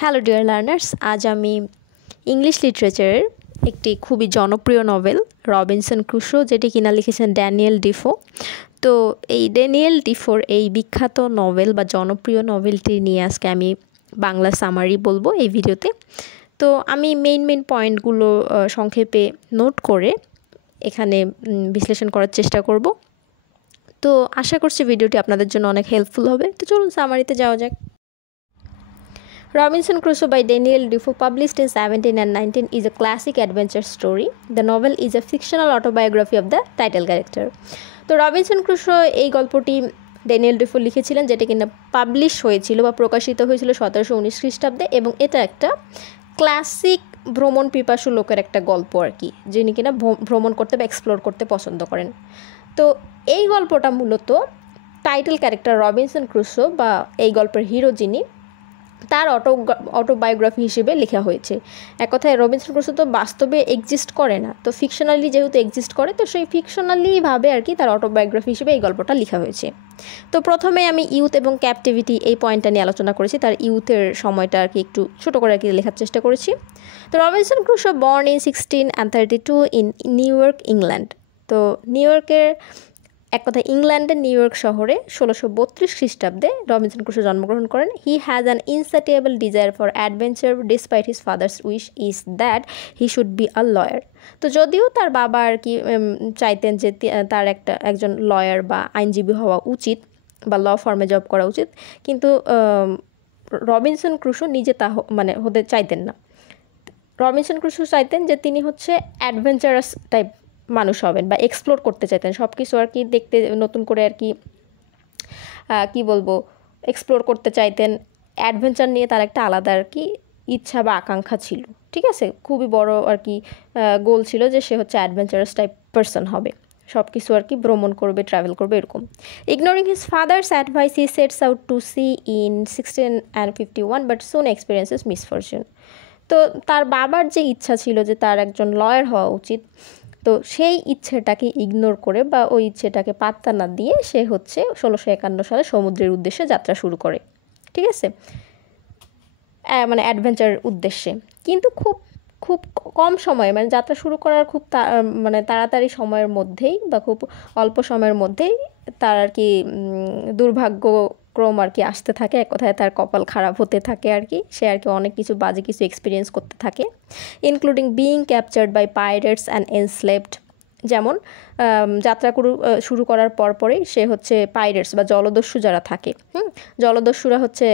Hello dear learners, আজ আমি English লিটারেচারের একটি খুবই জনপ্রিয় নভেল রবিনসন ক্রুশো, যেটি কিনা লিখেছেন ড্যানিয়েল ডিফো। তো এই ড্যানিয়েল ডিফোর এই বিখ্যাত নভেল বা জনপ্রিয় নভেলটি নিয়ে আজকে আমি বাংলা সামারি বলবো এই ভিডিওতে। তো আমি মেইন পয়েন্টগুলো সংক্ষেপে নোট করে এখানে বিশ্লেষণ করার চেষ্টা করব। তো আশা করছি ভিডিওটি আপনাদের জন্য অনেক হেল্পফুল হবে। তো চলুন সামারিতে যাওয়া যাক। Robinson Crusoe by Daniel Defoe, published in 1719, is a classic adventure story. The novel is a fictional autobiography of the title character. তো রবিনসন ক্রুশো এই গল্পটি ড্যানিয়েল ডিফো লিখেছিলেন, যেটা কিনা পাবলিশ হয়েছিল বা প্রকাশিত হয়েছিল 1719 খ্রিস্টাব্দে, এবং এটা একটা ক্লাসিক ভ্রমণ পিপাসু লোকের একটা গল্প আর কি, যিনি কিনা ভ্রমণ করতে বা এক্সপ্লোর করতে পছন্দ করেন। তো এই গল্পটা মূলত টাইটেল ক্যারেক্টার রবিনসন ক্রুশো বা এই গল্পের হিরো যিনি, তার অটোবায়োগ্রাফি হিসেবে লেখা হয়েছে। এক কথায় রবিনসন ক্রুশো তো বাস্তবে এক্সিস্ট করে না, তো ফিকশনালি যেহেতু এক্সিস্ট করে, তো সেই ফিকশনালিভাবে আর কি তার অটোবায়োগ্রাফি হিসেবে এই গল্পটা লেখা হয়েছে। তো প্রথমে আমি ইউথ এবং ক্যাপটিভিটি এই পয়েন্টটা নিয়ে আলোচনা করেছি, তার ইউথের সময়টা আর কি একটু ছোটো করে আর কি লেখার চেষ্টা করেছি। তো Robinson Crusoe born in 1632 in new York, England. তো নিউ ইয়র্কের এক কথায় ইংল্যান্ডের নিউ ইয়র্ক শহরে 1632 খ্রিস্টাব্দে রবিনসন ক্রুশো জন্মগ্রহণ করেন। He has an insatiable desire for adventure despite his father's wish is that he should be a lawyer. তো যদিও তার বাবা আর কি চাইতেন যে তার একজন লয়ার বা আইনজীবী হওয়া উচিত বা ল ফার্মে জব করা উচিত, কিন্তু রবিনসন ক্রুশো নিজে তা হতে চাইতেন না। রবিনসন ক্রুশো চাইতেন যে তিনি হচ্ছে অ্যাডভেঞ্চারাস টাইপ মানুষ হবেন বা এক্সপ্লোর করতে চাইতেন সব কিছু আর কি, দেখতে নতুন করে আর কি কি বলবো এক্সপ্লোর করতে চাইতেন। অ্যাডভেঞ্চার নিয়ে তার একটা আলাদা আর কি ইচ্ছা বা আকাঙ্ক্ষা ছিল, ঠিক আছে, খুবই বড় আর কি গোল ছিল যে সে হচ্ছে অ্যাডভেঞ্চারাস টাইপ পারসন হবে, সব কিছু আর কি ভ্রমণ করবে, ট্রাভেল করবে এরকম। Ignoring his father's advice he sets out to sea in 1651 but soon experiences misfortune. তো তার বাবার যে ইচ্ছা ছিল যে তার একজন লয়ার হওয়া উচিত, তো সেই ইচ্ছেটাকে ইগনোর করে বা ওই ইচ্ছেটাকে পাত্তা না দিয়ে সে হচ্ছে 1651 সালে সমুদ্রের উদ্দেশ্যে যাত্রা শুরু করে, ঠিক আছে, মানে অ্যাডভেঞ্চার উদ্দেশ্যে। কিন্তু খুব খুব কম সময়ে, মানে যাত্রা শুরু করার খুব তাড়াতাড়ি সময়ের মধ্যেই বা খুব অল্প সময়ের মধ্যেই তার আর কি দুর্ভাগ্যক্রম আর কি আসতে থাকে। এক কথায় তার কপাল খারাপ হতে থাকে আর কি, সে আর কি অনেক কিছু বাজে কিছু এক্সপিরিয়েন্স করতে থাকে, including being captured by pirates and enslaved. যেমন যাত্রা শুরু করার পরপরই সে হচ্ছে পাইরেটস বা জলদস্যু যারা থাকে, জলদস্যুরা হচ্ছে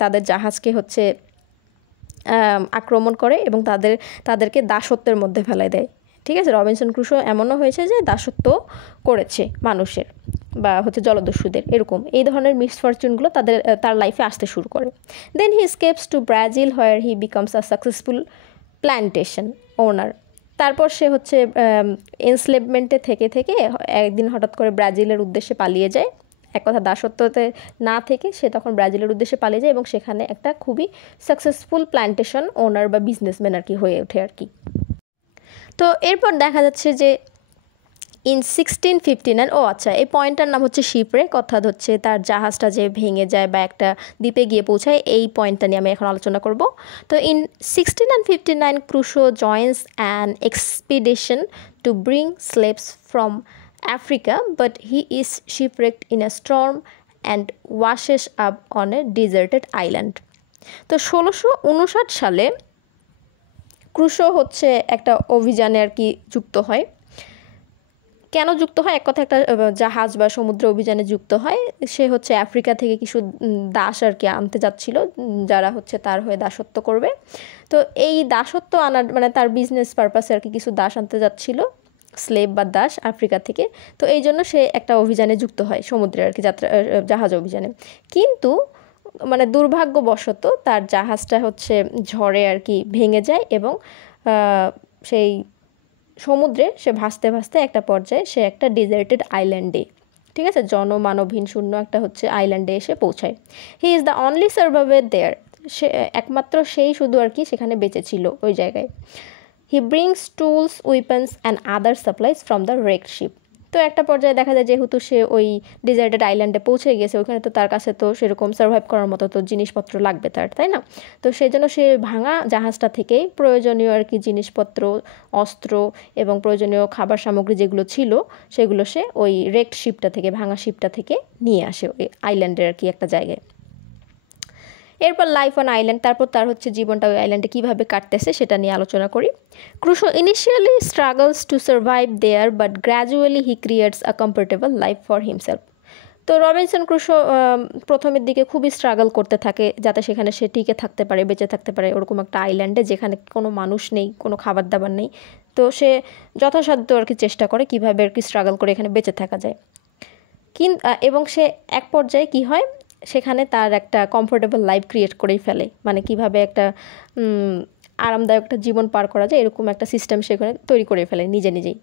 তাদের জাহাজকে হচ্ছে আক্রমণ করে এবং তাদেরকে দাসত্বের মধ্যে ফেলে দেয়, ঠিক আছে। রবিনসন ক্রুশো এমনও হয়েছে যে দাসত্ব করেছে মানুষের বা হচ্ছে জলদস্যুদের, এরকম এই ধরনের মিসফরচুনগুলো তার লাইফে আসতে শুরু করে। Then he escapes to Brazil where he becomes a successful plantation owner. তারপর সে হচ্ছে এনস্লেভমেন্টে থেকে একদিন হঠাৎ করে ব্রাজিলের উদ্দেশ্যে পালিয়ে যায়। এক কথা দাসত্বতে না থেকে সে তখন ব্রাজিলের উদ্দেশ্যে পালিয়ে যায় এবং সেখানে একটা খুবই সাকসেসফুল প্ল্যান্টেশন ওনার বা বিজনেসম্যান আর কি হয়ে ওঠে আর কি। তো এরপর দেখা যাচ্ছে যে ইন 1659, আচ্ছা, এই পয়েন্টটার নাম হচ্ছে শিপরেক, অর্থাৎ হচ্ছে তার জাহাজটা যে ভেঙে যায় বা একটা দ্বীপে গিয়ে পৌঁছায়, এই পয়েন্টটা নিয়ে আমি এখন আলোচনা করব। তো in 1659 Crusoe joins an expedition to bring slaves from Africa, but he is shipwrecked in a storm and washes up on a deserted island. তো 1659 সালে ক্রুশো হচ্ছে একটা অভিযানে আর কি যুক্ত হয়। কেন যুক্ত হয়? এক কথা একটা জাহাজ বা সমুদ্র অভিযানে যুক্ত হয়। সে হচ্ছে আফ্রিকা থেকে কিছু দাস আর কি আনতে যাচ্ছিল, যারা হচ্ছে তার হয়ে দাসত্ব করবে। তো এই দাসত্ব আনার তার বিজনেস পারপাসে আর কি কিছু দাস আনতে যাচ্ছিল, স্লেভ বা দাস আফ্রিকা থেকে। তো এই জন্য সে একটা অভিযানে যুক্ত হয়, সমুদ্রে আর কি জাহাজ অভিযানে। কিন্তু দুর্ভাগ্যবশত তার জাহাজটা হচ্ছে ঝড়ে আর কি ভেঙে যায় এবং সেই সমুদ্রে সে ভাসতে একটা পর্যায়ে সে একটা ডিজার্টেড আইল্যান্ডে, ঠিক আছে, জনমানবহীন শূন্য একটা হচ্ছে আইল্যান্ডে এসে পৌঁছায়। He is the only survivor there, সে একমাত্র সেই শুধু আর কি সেখানে বেঁচে ছিল ওই জায়গায়। He brings tools, weapons and other supplies from the wrecked ship. তো একটা পর্যায়ে দেখা যায় যেহেতু সে ওই ডিজার্টেড আইল্যান্ডে পৌঁছে গেছে, ওখানে তো তার কাছে তো সেরকম সার্ভাইভ করার মতো তো জিনিসপত্র লাগবে তার, তাই না? তো সেই জন্য সে ভাঙা জাহাজটা থেকেই প্রয়োজনীয় আর কি জিনিসপত্র, অস্ত্র এবং প্রয়োজনীয় খাবার সামগ্রী যেগুলো ছিল সেগুলো সে ওই রেক্ট শিপটা থেকে, ভাঙা শিপটা থেকে নিয়ে আসে ওই আইল্যান্ডের আর কি একটা জায়গায়। এরপর লাইফ অন আইল্যান্ড, তারপর তার হচ্ছে জীবনটা ওই আইল্যান্ডে কীভাবে কাটতেছে সেটা নিয়ে আলোচনা করি। Crusoe initially struggles to survive there but gradually he creates a comfortable life for himself. তো রবিনসন ক্রুশো প্রথমের দিকে খুবই স্ট্রাগল করতে থাকে যাতে সেখানে সে টিকে থাকতে পারে, বেঁচে থাকতে পারে ওরকম একটা আইল্যান্ডে যেখানে কোনো মানুষ নেই, কোনো খাবার দাবার নেই। তো সে যথাসাধ্য আর কি চেষ্টা করে কীভাবে আর কি স্ট্রাগল করে এখানে বেঁচে থাকা যায়। এবং সে এক পর্যায়ে কি হয়, সেখানে তার একটা কমফোর্টেবল লাইফ ক্রিয়েট করেই ফেলে, মানে কিভাবে একটা আরামদায়ক একটা জীবন পার করা যায় এরকম একটা সিস্টেম সেখানে তৈরি করে ফেলে নিজে নিজেই।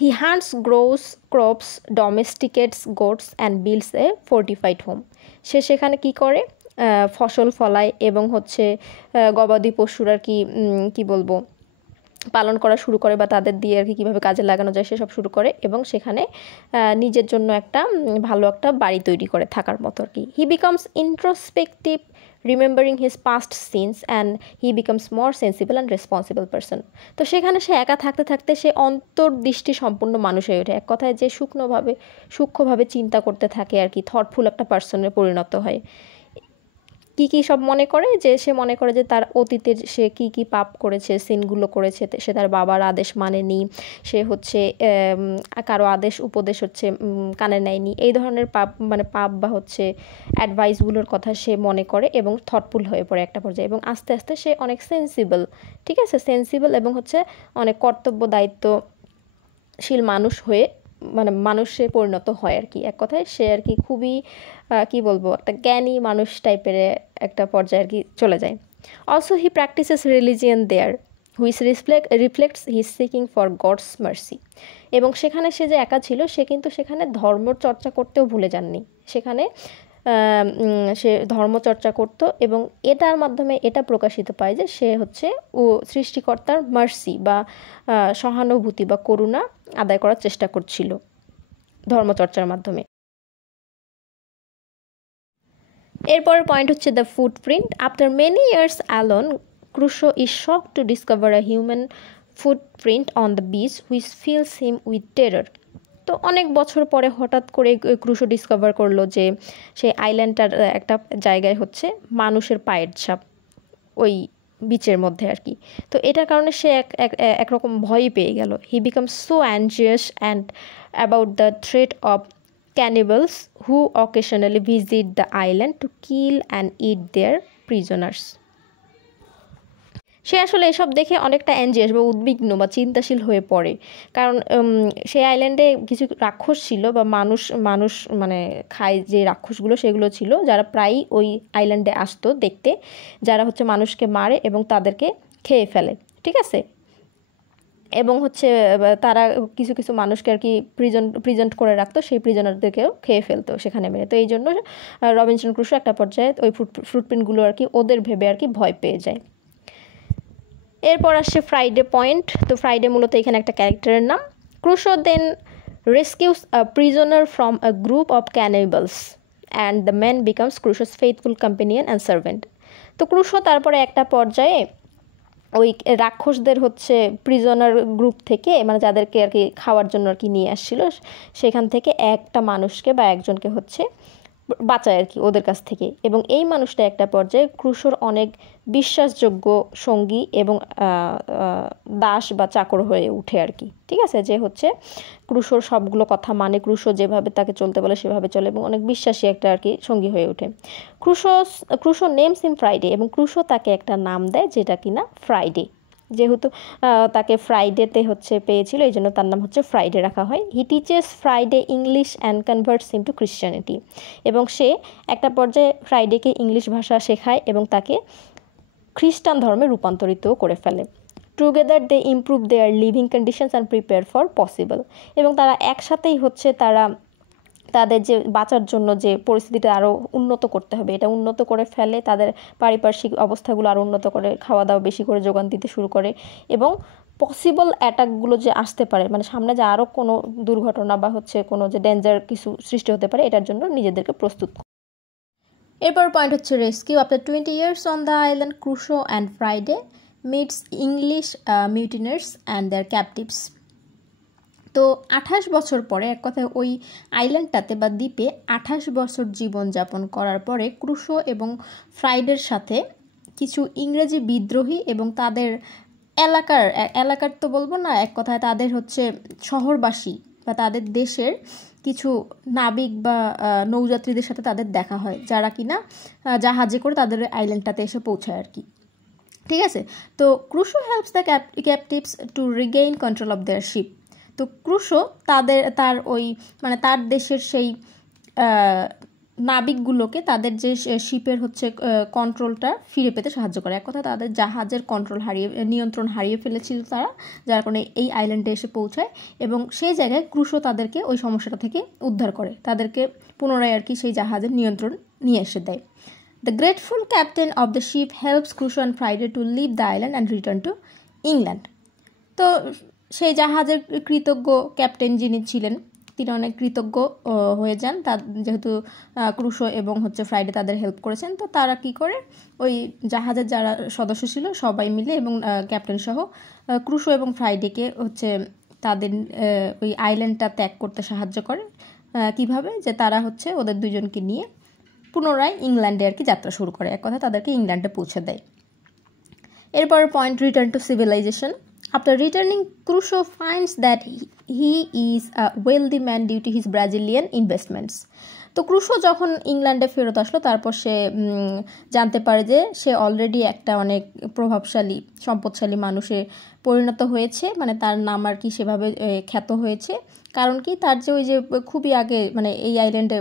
He hunts, grows crops, domesticates goats and builds a fortified home. সে সেখানে কি করে, ফসল ফলায় এবং হচ্ছে গবাদি পশুর আর কি কি বলবো পালন করা শুরু করে, বা তাদের দিয়ে আর কি কীভাবে কাজে লাগানো যায় সেসব শুরু করে, এবং সেখানে নিজের জন্য একটা ভালো একটা বাড়ি তৈরি করে থাকার মতো আর কি। He becomes introspective, remembering his past sins and he becomes more sensible and responsible person. তো সেখানে সে একা থাকতে থাকতে সে অন্তর্দৃষ্টি সম্পূর্ণ মানুষ হয়ে ওঠে, এক কথায় যে সূক্ষ্মভাবে চিন্তা করতে থাকে আর কি, থটফুল একটা পার্সনে পরিণত হয়। কী সব মনে করে, যে সে মনে করে যে তার অতীতের সে কী পাপ করেছে, সিনগুলো করেছে, সে তার বাবার আদেশ মানেনি, সে হচ্ছে কারো আদেশ উপদেশ হচ্ছে কানে নেয়নি, এই ধরনের পাপ বা হচ্ছে অ্যাডভাইসগুলোর কথা সে মনে করে এবং থটফুল হয়ে পড়ে একটা পর্যায়ে, এবং আস্তে আস্তে সে অনেক সেন্সিবল, ঠিক আছে, সেন্সিবল এবং হচ্ছে অনেক কর্তব্য দায়িত্বশীল মানুষ হয়ে মানুষে পরিণত হয় আর কি। এক কথায় সে আর কি খুবই কি বলবো একটা জ্ঞানী মানুষ টাইপের একটা পর্যায়ে আর কি চলে যায়। Also he practises religion there which reflects his seeking for God's mercy. এবং সেখানে সে যে একা ছিল সে কিন্তু সেখানে ধর্মচর্চা করতেও ভুলে যাননি, সেখানে সে ধর্মচর্চা করত এবং এটার মাধ্যমে এটা প্রকাশিত পায় যে সে হচ্ছে সৃষ্টিকর্তার মার্সি বা সহানুভূতি বা করুণা আদায় করার চেষ্টা করছিল ধর্মচর্চার মাধ্যমে। এরপরের পয়েন্ট হচ্ছে the footprint. After many years alone, Crusoe is shocked to discover a human footprint on the beach which feels him with terror. তো অনেক বছর পরে হঠাৎ করে ক্রুশো ডিসকভার করলো যে সেই আইল্যান্ডটার একটা জায়গায় হচ্ছে মানুষের পায়ের ছাপ ওই বিচের মধ্যে আর কি। তো এটার কারণে সে একরকম ভয়ই পেয়ে গেল। He becomes so anxious and about the threat of cannibals who occasionally visit the island to kill and eat their prisoners. সে আসলে এসব দেখে অনেকটা অ্যানজিয়াস বা উদ্বিগ্ন বা চিন্তাশীল হয়ে পড়ে, কারণ সেই আইল্যান্ডে কিছু রাক্ষস ছিল বা মানুষ খায় যে রাক্ষসগুলো সেগুলো ছিল, যারা প্রায়ই ওই আইল্যান্ডে আসতো দেখতে, যারা হচ্ছে মানুষকে মারে এবং তাদেরকে খেয়ে ফেলে, ঠিক আছে। এবং হচ্ছে তারা কিছু কিছু মানুষকে আর কি প্রিজেন্ট করে রাখতো, সেই প্রিজনারদেরকেও খেয়ে ফেলতো সেখানে মেরে। তো এই জন্য রবিনসন ক্রুশো একটা পর্যায়ে ওই ফুটপ্রিন্টগুলো আর কি ওদের ভেবে আর কি ভয় পেয়ে যায়। এরপর আসছে ফ্রাইডে পয়েন্ট। তো ফ্রাইডে মূলত এখানে একটা ক্যারেক্টারের নাম। Crusoe then rescues a prisoner from a group of cannibals and the man becomes Crusoe's faithful companion and servant. তো ক্রুশো তারপরে একটা পর্যায়ে ওই রাক্ষসদের হচ্ছে প্রিজনার গ্রুপ থেকে, যাদেরকে আর কি খাওয়ার জন্য আর কি নিয়ে আসছিল, সেখান থেকে একটা মানুষকে বা একজনকে হচ্ছে বাঁচায় আর কি ওদের কাছ থেকে। এবং এই মানুষটা একটা পর্যায়ে ক্রুশোর অনেক বিশ্বাসযোগ্য সঙ্গী এবং দাস বা চাকর হয়ে উঠে আর কি, ঠিক আছে, যে হচ্ছে ক্রুশোর সবগুলো কথা মানে, ক্রুশো যেভাবে তাকে চলতে বলে সেভাবে চলে এবং অনেক বিশ্বাসী একটা আর কি সঙ্গী হয়ে ওঠে। ক্রুশো নেমস হিম ফ্রাইডে, এবং ক্রুশো তাকে একটা নাম দেয় যেটা কিনা ফ্রাইডে, যেহেতু তাকে ফ্রাইডেতে হচ্ছে পেয়েছিল এই জন্য তার নাম হচ্ছে ফ্রাইডে রাখা হয়। He teaches Friday English and converts him to Christianity, এবং সে একটা পর্যায়ে ফ্রাইডেকে ইংলিশ ভাষা শেখায় এবং তাকে খ্রিস্টান ধর্মে রূপান্তরিতও করে ফেলে। Together they improve their living conditions and prepare for possible, এবং তারা একসাথেই হচ্ছে তাদের যে বাঁচার জন্য যে পরিস্থিতিটা আরও উন্নত করতে হবে এটা উন্নত করে ফেলে, তাদের পারিপার্শ্বিক অবস্থাগুলো আরও উন্নত করে, খাওয়া দাওয়া বেশি করে যোগান দিতে শুরু করে এবং পসিবল অ্যাটাকগুলো যে আসতে পারে, মানে সামনে যে আরও কোনো দুর্ঘটনা বা হচ্ছে কোনো যে ডেঞ্জার কিছু সৃষ্টি হতে পারে, এটার জন্য নিজেদেরকে প্রস্তুত। এরপর পয়েন্ট হচ্ছে rescue. After 20 years on the island, Crusoe and Friday meets English mutineers and their captives. তো 28 বছর পরে, এক কথায় ওই আইল্যান্ডটাতে বা দ্বীপে 28 বছর জীবনযাপন করার পরে ক্রুশো এবং ফ্রাইডের সাথে কিছু ইংরেজি বিদ্রোহী এবং তাদের এলাকার তো বলবো না, এক কথায় তাদের হচ্ছে শহরবাসী বা তাদের দেশের কিছু নাবিক বা নৌযাত্রীদের সাথে তাদের দেখা হয়, যারা কিনা জাহাজে করে তাদের আইল্যান্ডটাতে এসে পৌঁছায় আর কি। ঠিক আছে, তো Crusoe helps the captives to regain control of their ship. তো ক্রুশো তার ওই মানে তার দেশের সেই নাবিকগুলোকে তাদের যে শিপের হচ্ছে কন্ট্রোলটা ফিরে পেতে সাহায্য করে। এক কথা তাদের জাহাজের নিয়ন্ত্রণ হারিয়ে ফেলেছিল তারা, যার কারণে এই আইল্যান্ডে এসে পৌঁছায় এবং সেই জায়গায় ক্রুশো তাদেরকে ওই সমস্যাটা থেকে উদ্ধার করে, তাদেরকে পুনরায় আর কি সেই জাহাজের নিয়ন্ত্রণ নিয়ে এসে দেয়। The grateful captain of the ship helps Crusoe and Friday to leave the island and return to England. তো সেই জাহাজের কৃতজ্ঞ ক্যাপ্টেন যিনি ছিলেন তিনি অনেক কৃতজ্ঞ হয়ে যান, তার যেহেতু ক্রুশো এবং হচ্ছে ফ্রাইডে তাদের হেল্প করেছেন। তো তারা কি করে, ওই জাহাজের যারা সদস্য ছিল সবাই মিলে এবং ক্যাপ্টেন সহ ক্রুশো এবং ফ্রাইডেকে হচ্ছে তাদের ওই আইল্যান্ডটা ত্যাগ করতে সাহায্য করে। কিভাবে, যে তারা হচ্ছে ওদের দুজনকে নিয়ে পুনরায় ইংল্যান্ডে আর কি যাত্রা শুরু করে, এক কথা তাদেরকে ইংল্যান্ডে পৌঁছে দেয়। এরপর point return to civilization. After returning, Crusoe finds that he is a wealthy man due to his Brazilian investments. তো ক্রুশো যখন ইংল্যান্ডে ফেরত আসলো, তারপর সে জানতে পারে যে সে অলরেডি একটা অনেক প্রভাবশালী সম্পদশালী মানুষে পরিণত হয়েছে, মানে তার নাম আর কি সেভাবে খ্যাত হয়েছে। কারণ কি, তার যে ওই যে খুবই আগে মানে এই আইল্যান্ডে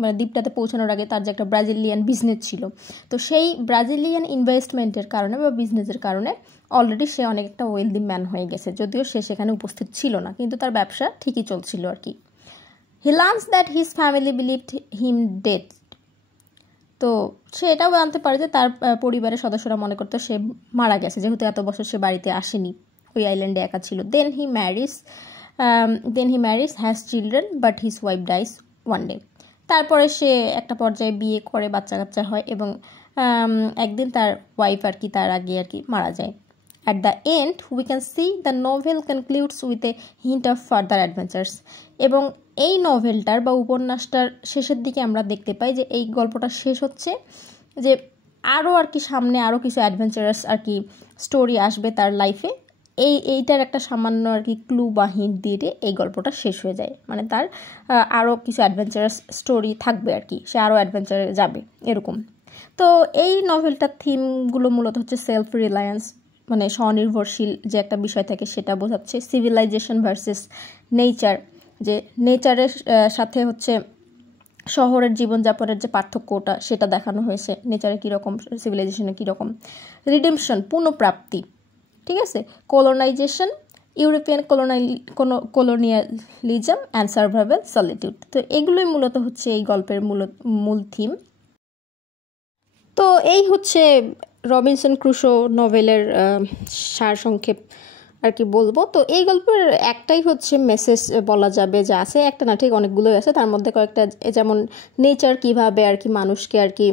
মানে দ্বীপটাতে পৌঁছানোর আগে তার যে একটা ব্রাজিলিয়ান বিজনেস ছিল, তো সেই ব্রাজিলিয়ান ইনভেস্টমেন্টের কারণে বা বিজনেসের কারণে অলরেডি সে অনেক একটা ওয়েলদি ম্যান হয়ে গেছে, যদিও সে সেখানে উপস্থিত ছিল না, কিন্তু তার ব্যবসা ঠিকই চলছিল আর কি। He learns that his family believed him dead. তো সে এটাও জানতে পারে যে তার পরিবারের সদস্যরা মনে করতো সে মারা গেছে, যেহেতু এত বছর সে বাড়িতে আসেনি, ওই আইল্যান্ডে একা ছিল। Then he marries has children but his wife dies one day. তারপরে সে একটা পর্যায়ে বিয়ে করে, বাচ্চা কাচ্চা হয় এবং একদিন তার ওয়াইফ আর কি তার আগে আর কি মারা যায়। At the end, we can see the novel concludes with a hint of further adventures. এবং এই নভেলটার বা উপন্যাসটার শেষের দিকে আমরা দেখতে পাই যে এই গল্পটা শেষ হচ্ছে যে আরও আর কি সামনে আরও কিছু অ্যাডভেঞ্চারাস আর কি স্টোরি আসবে তার লাইফে। এইটার একটা সামান্য আর কি ক্লু বা হিন্ট দিয়ে এই গল্পটা শেষ হয়ে যায়, মানে তার আরও কিছু অ্যাডভেঞ্চারাস স্টোরি থাকবে আর কি, সে আরও অ্যাডভেঞ্চারে যাবে এরকম। তো এই নভেলটার থিমগুলো মূলত হচ্ছে সেলফ রিলায়েন্স, মানে স্বনির্ভরশীল যে একটা বিষয় থাকে সেটা বোঝাচ্ছে, সিভিলাইজেশন ভার্সেস নেচার, যে নেচারের সাথে হচ্ছে শহরের জীবনযাপনের যে পার্থক্যটা সেটা দেখানো হয়েছে, নেচারে কীরকম সিভিলাইজেশনে কীরকম, রিডেমশন পুনঃপ্রাপ্তি, ঠিক আছে, colonisation, European colonialism and survival solitude. তো এগুলোই মূলত হচ্ছে এই গল্পের মূল থিম। তো এই হচ্ছে রবিনসন ক্রুশো নভেলের সারসংক্ষেপ আর কি বলবো। তো এই গল্পের একটাই হচ্ছে মেসেজ বলা যাবে যে আছে, একটা না ঠিক অনেকগুলোই আছে, তার মধ্যে কয়েকটা যেমন নেচার কিভাবে আর কি মানুষকে আর কি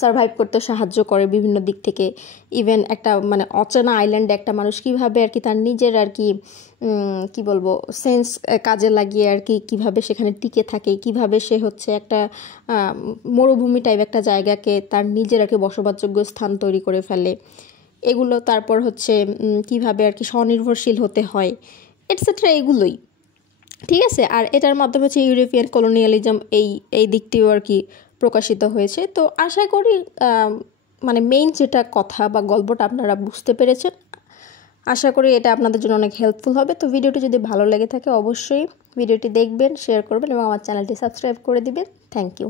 সারভাইভ করতে সাহায্য করে বিভিন্ন দিক থেকে, ইভেন একটা মানে অচেনা আইল্যান্ডে একটা মানুষ কীভাবে আর কি তার নিজের আর কি কি বলবো সেন্স কাজে লাগিয়ে আর কি কীভাবে সেখানে টিকে থাকে, কিভাবে সে হচ্ছে একটা মরুভূমি টাইপ একটা জায়গাকে তার নিজের আর কি বসবাসযোগ্য স্থান তৈরি করে ফেলে, এগুলো তারপর হচ্ছে কিভাবে আর কি স্বনির্ভরশীল হতে হয় এটসেট্রা, এগুলোই ঠিক আছে। আর এটার মাধ্যমে হচ্ছে ইউরোপিয়ান কলোনিয়ালিজম এই দিকটিও আর কি প্রকাশিত হয়েছে। তো আশা করি মানে মেইন যেটা কথা বা গল্পটা আপনারা বুঝতে পেরেছেন, আশা করি এটা আপনাদের জন্য অনেক হেল্পফুল হবে। তো ভিডিওটি যদি ভালো লেগে থাকে অবশ্যই ভিডিওটি দেখবেন, শেয়ার করবেন এবং আমার চ্যানেলটি সাবস্ক্রাইব করে দিবেন। Thank you.